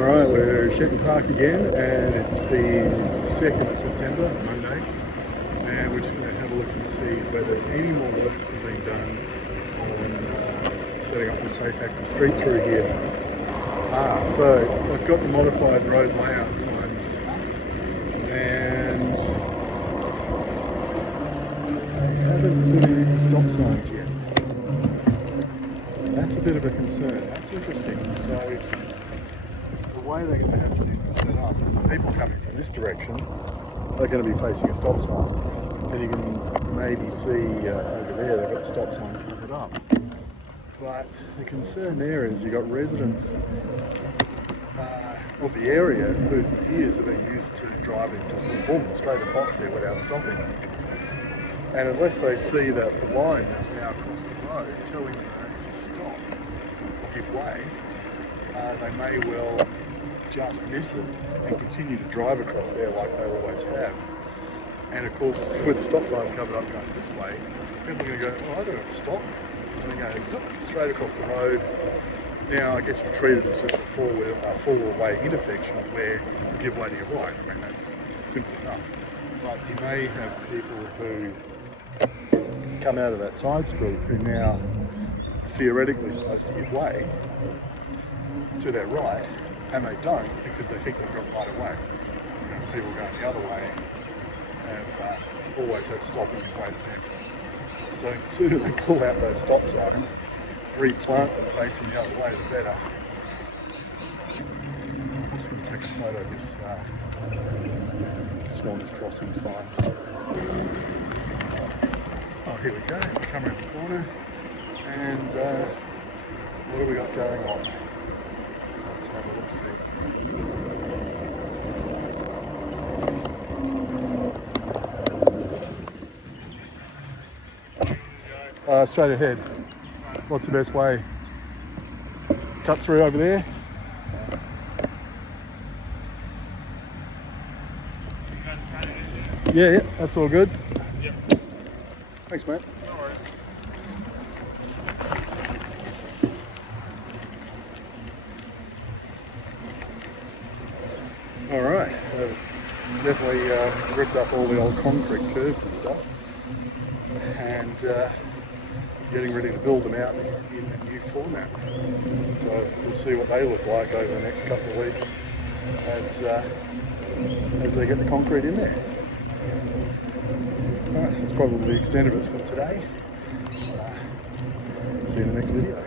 Alright, we're at Shenton Park again, and it's the 2nd of September, Monday, and we're just going to have a look and see whether any more works have been done on setting up the safe active street through here. So I've got the modified road layout signs up, and they haven't put in stop signs yet. That's a bit of a concern. That's interesting. So the way they're going to have things set up is the people coming from this direction are going to be facing a stop sign, and you can maybe see over there they've got the stop sign covered up. But the concern there is you've got residents of the area who for years have been used to driving just boom, straight across there without stopping. And unless they see that line that's now across the road telling them to stop or give way, they may well just miss it and continue to drive across there like they always have. And of course, with the stop signs covered up going this way, people are going to go, oh, I don't have to stop. And they go zip, straight across the road. Now, I guess you treat it as just a four-way intersection where you give way to your right. I mean, that's simple enough. But you may have people who come out of that side street who now are theoretically supposed to give way to their right, and they don't because they think they've got right of way. You know, people going the other way have always had to stop and give way to them. So the sooner they pull out those stop signs, replant them facing the other way, the better. I'm just going to take a photo of this Swans Crossing sign. Oh, here we go. We come around the corner, and what have we got going on? Let's have a look, see. Straight ahead. What's the best way? Cut through over there? Yeah, that's all good. Yep. Thanks, mate. No worries. Alright, they've definitely ripped up all the old concrete curbs and stuff, and getting ready to build them out in a new format. So we'll see what they look like over the next couple of weeks as they get the concrete in there. Alright, that's probably the extent of it for today. See you in the next video.